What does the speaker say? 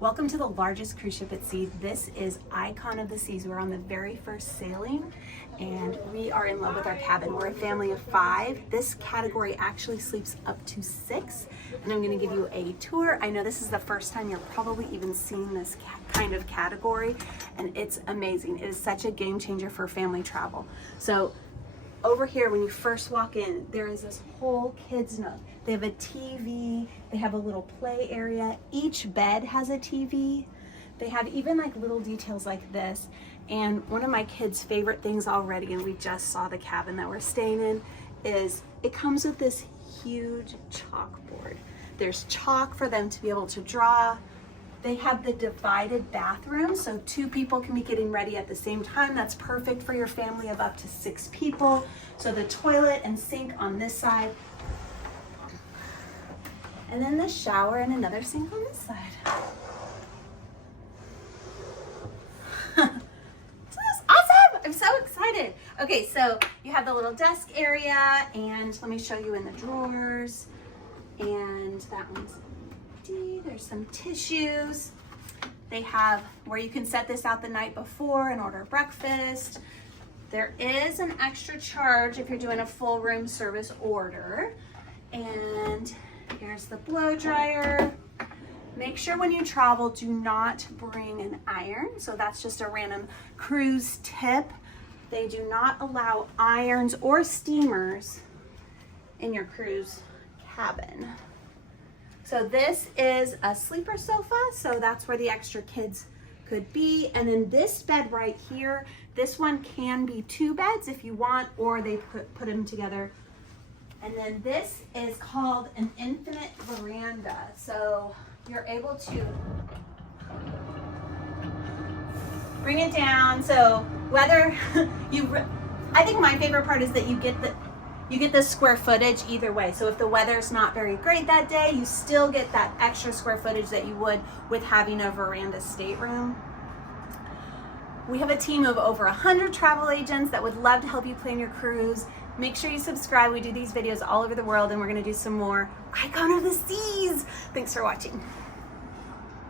Welcome to the largest cruise ship at sea. This is Icon of the Seas. We're on the very first sailing and we are in love with our cabin. We're a family of 5. This category actually sleeps up to 6, and I'm going to give you a tour. I know this is the first time you're probably even seeing this kind of category, and it's amazing. It is such a game changer for family travel. So over here, when you first walk in, there is this whole kids nook. They have a TV, they have a little play area. Each bed has a TV. They have even like little details like this. And one of my kids' favorite things already, and we just saw the cabin that we're staying in, is it comes with this huge chalkboard. There's chalk for them to be able to draw. They have the divided bathroom, so 2 people can be getting ready at the same time. That's perfect for your family of up to 6 people. So the toilet and sink on this side, and then the shower and another sink on this side. So that's awesome! I'm so excited. Okay, so you have the little desk area, and let me show you in the drawers. And that one's empty. There's some tissues. They have where you can set this out the night before and order breakfast. There is an extra charge if you're doing a full room service order. And here's the blow dryer. Make sure when you travel, do not bring an iron. So that's just a random cruise tip. They do not allow irons or steamers in your cruise cabin. So this is a sleeper sofa, so that's where the extra kids could be. And then this bed right here, this one can be 2 beds if you want, or they put them together. And then this is called an infinite veranda. So you're able to bring it down. So whether I think my favorite part is that you get the square footage either way. So if the weather's not very great that day, you still get that extra square footage that you would with having a veranda stateroom. We have a team of over 100 travel agents that would love to help you plan your cruise. Make sure you subscribe. We do these videos all over the world, and we're going to do some more Icon of the Seas. Thanks for watching.